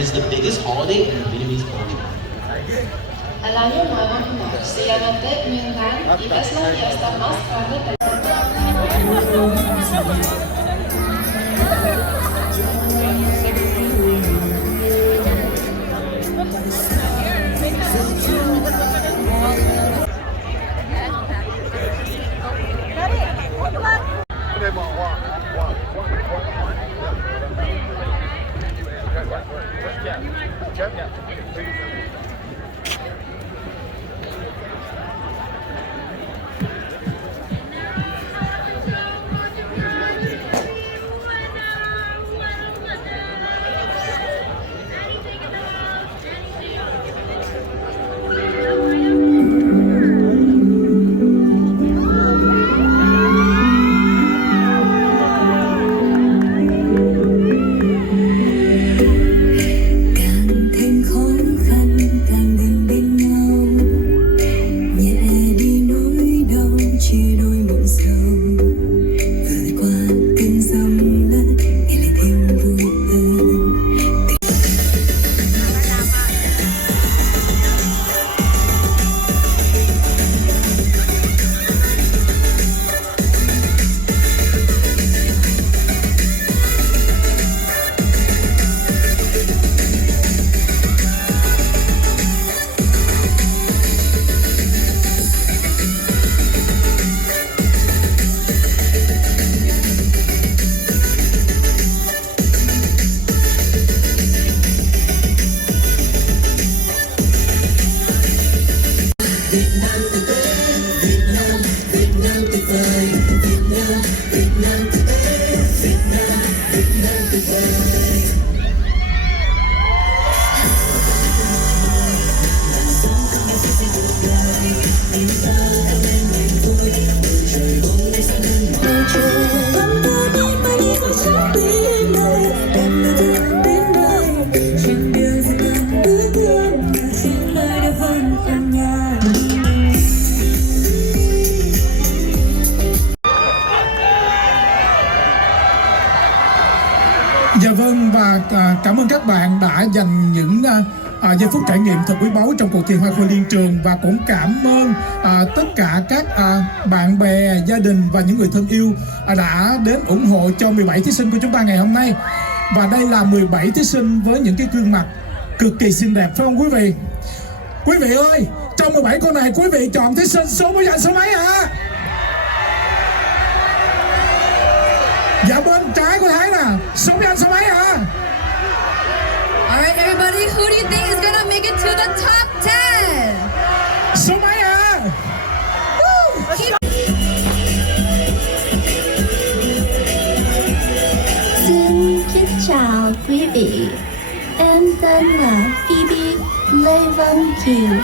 It is the biggest holiday in the Vietnamese culture. Al año nuevo no se llama Tết Nguyên Đán y es la fiesta más grande del Dạ vâng, và cảm ơn các bạn đã dành những giây phút trải nghiệm thật quý báu trong cuộc thi Hoa khôi liên trường, và cũng cảm ơn tất cả các bạn bè, gia đình và những người thân yêu đã đến ủng hộ cho 17 thí sinh của chúng ta ngày hôm nay. Và đây là 17 thí sinh với những cái gương mặt cực kỳ xinh đẹp, phải không quý vị? Quý vị ơi, trong 17 cô này quý vị chọn thí sinh số mấy hả? Dạ bên trái của Thái nè, số mấy hả? Alright everybody, who do you think is gonna make it to the top 10? Số mấy hả? Xin kính chào quý vị. Em tên là Phoebe Lê Vân Kiều.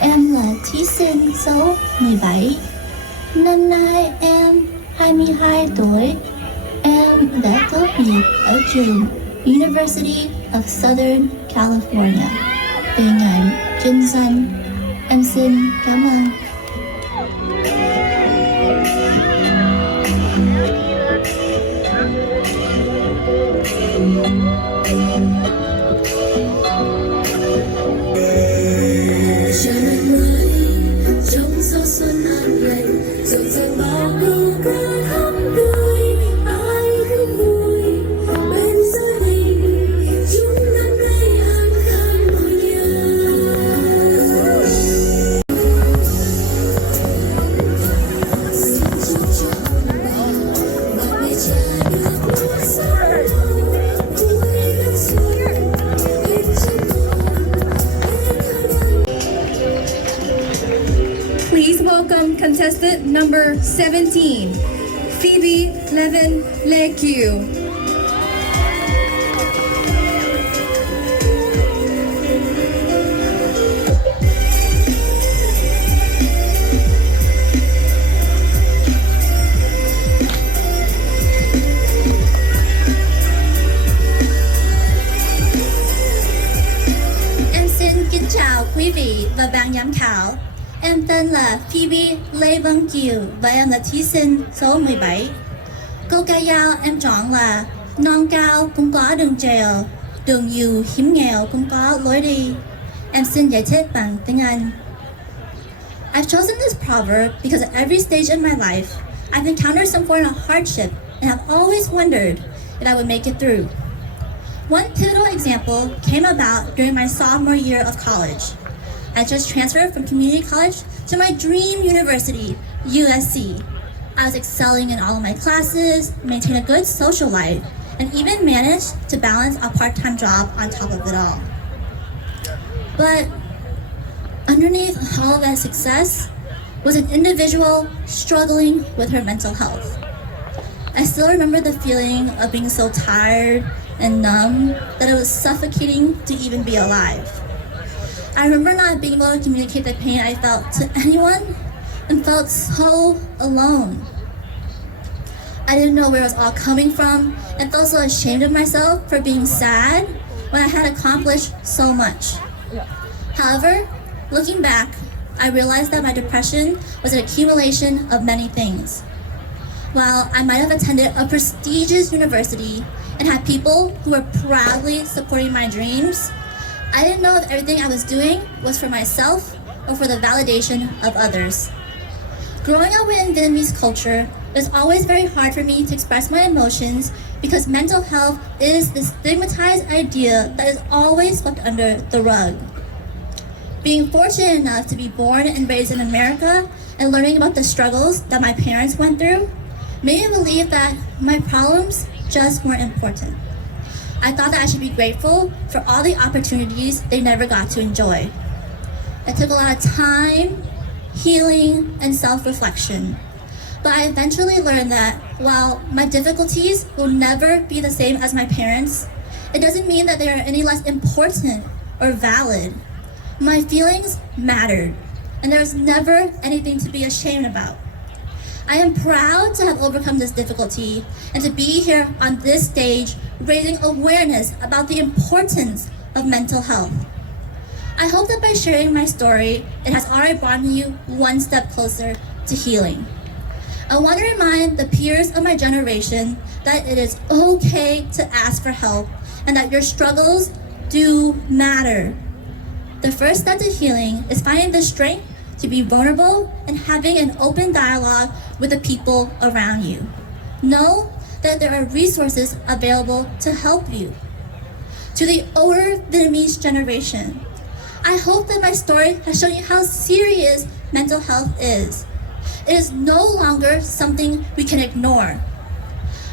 Em là thí sinh số 17. Năm nay em 22 tuổi. Em đã tốt nghiệp ở trường University of Southern California về ngành kinh doanh. Em xin cảm ơn. Trong gió xuân an lành, rộn ràng bao câu ca thắm tươi, ai cũng vui bên gia đình, chúng năm nay an khang ngồi nhà. Xin chúc cho bà mẹ cha được luôn sống vui đón xuân bên chân Please welcome contestant number 17, Phoebe Levin Lekiu. Em xin kính chào quý vị và ban giám khảo. Em tên là Phoebe Lê Vân Kiều và em là thí sinh số 17. Câu ca dao em chọn là non cao cũng có đường trèo, Đường nhiều hiểm nghèo cũng có lối đi. Em xin giải thích bằng tiếng Anh. I've chosen this proverb because at every stage in my life, I've encountered some form of hardship and have always wondered if I would make it through. One pivotal example came about during my sophomore year of college. I just transferred from community college to my dream university, USC. I was excelling in all of my classes, maintained a good social life, and even managed to balance a part-time job on top of it all. But underneath all of that success was an individual struggling with her mental health. I still remember the feeling of being so tired and numb that it was suffocating to even be alive. I remember not being able to communicate the pain I felt to anyone and felt so alone. I didn't know where it was all coming from and felt so ashamed of myself for being sad when I had accomplished so much. However, looking back, I realized that my depression was an accumulation of many things. While I might have attended a prestigious university and had people who were proudly supporting my dreams, I didn't know if everything I was doing was for myself or for the validation of others. Growing up in Vietnamese culture, it was always very hard for me to express my emotions because mental health is this stigmatized idea that is always swept under the rug. Being fortunate enough to be born and raised in America and learning about the struggles that my parents went through made me believe that my problems just weren't important. I thought that I should be grateful for all the opportunities they never got to enjoy. It took a lot of time, healing, and self-reflection. But I eventually learned that while my difficulties will never be the same as my parents, it doesn't mean that they are any less important or valid. My feelings mattered, and there was never anything to be ashamed about. I am proud to have overcome this difficulty and to be here on this stage raising awareness about the importance of mental health. I hope that by sharing my story, it has already brought you one step closer to healing. I want to remind the peers of my generation that it is okay to ask for help and that your struggles do matter. The first step to healing is finding the strength to be vulnerable and having an open dialogue with the people around you. Know that there are resources available to help you. To the older Vietnamese generation, I hope that my story has shown you how serious mental health is. It is no longer something we can ignore.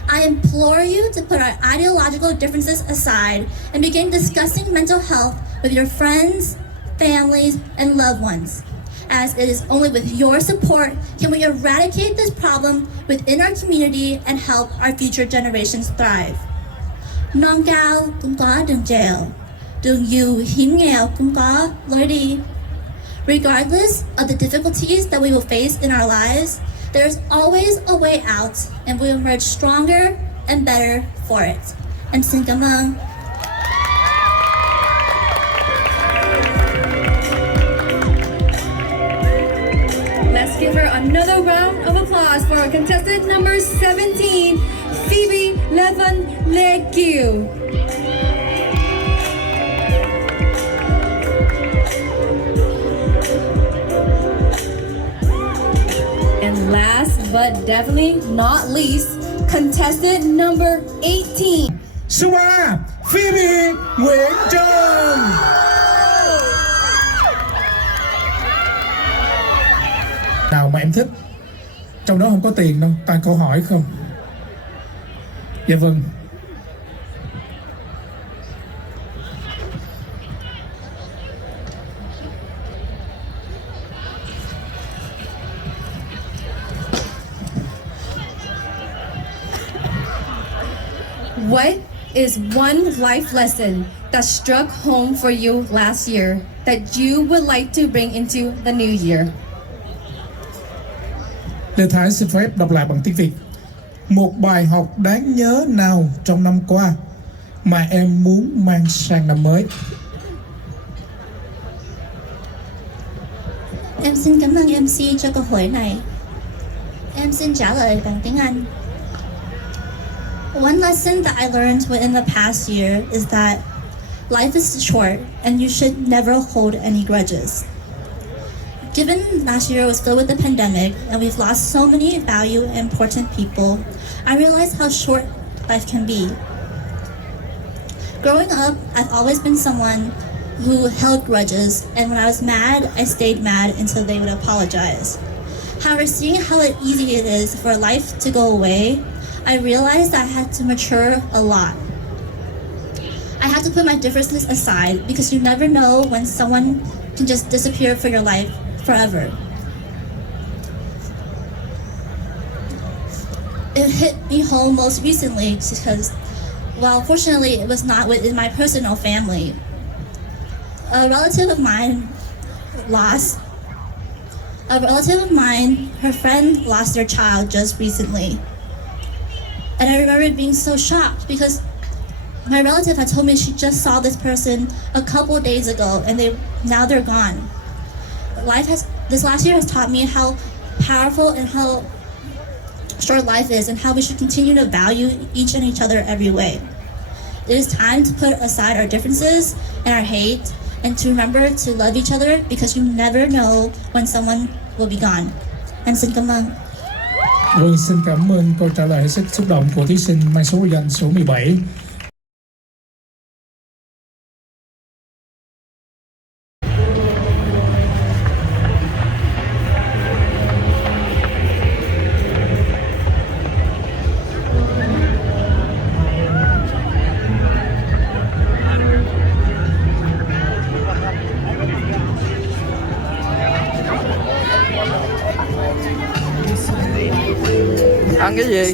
I implore you to put our ideological differences aside and begin discussing mental health with your friends, families, and loved ones, as it is only with your support can we eradicate this problem within our community and help our future generations thrive. Non cao cũng có đường trèo, đường dù hiểm nghèo cũng có lối đi. Regardless of the difficulties that we will face in our lives, there is always a way out and we will emerge stronger and better for it. Em xin cảm ơn. Let's give her another round of applause for contestant number 17, Phoebe Levan Legiu. And last but definitely not least, contestant number 18. Số 3, Phoebe Nguyễn Trân. Nào mà em thích. Trong đó không có tiền đâu, toàn câu hỏi không. Dạ vâng. What is one life lesson that struck home for you last year that you would like to bring into the new year? Lê Thái xin phép đọc lại bằng tiếng Việt. Một bài học đáng nhớ nào trong năm qua mà em muốn mang sang năm mới? Em xin cảm ơn MC cho câu hỏi này. Em xin trả lời bằng tiếng Anh. One lesson that I learned within the past year is that Life is short, and you should never hold any grudges. Given last year was filled with the pandemic and we've lost so many valuable and important people, I realized how short life can be. Growing up, I've always been someone who held grudges, and when I was mad, I stayed mad until they would apologize. However, seeing how easy it is for life to go away, I realized that I had to mature a lot. I had to put my differences aside because you never know when someone can just disappear from your life forever. It hit me home most recently because, well, fortunately, it was not within my personal family. A relative of mine, her friend lost their child just recently. And I remember being so shocked because my relative had told me she just saw this person a couple days ago and now they're gone. This last year has taught me how powerful and how short life is and how we should continue to value each and each other every way. It is time to put aside our differences and our hate and to remember to love each other because you never know when someone will be gone. Em xin cảm ơn. Vâng, xin cảm ơn câu trả lời rất xúc động của thí sinh mang số danh số 17. Ăn cái gì?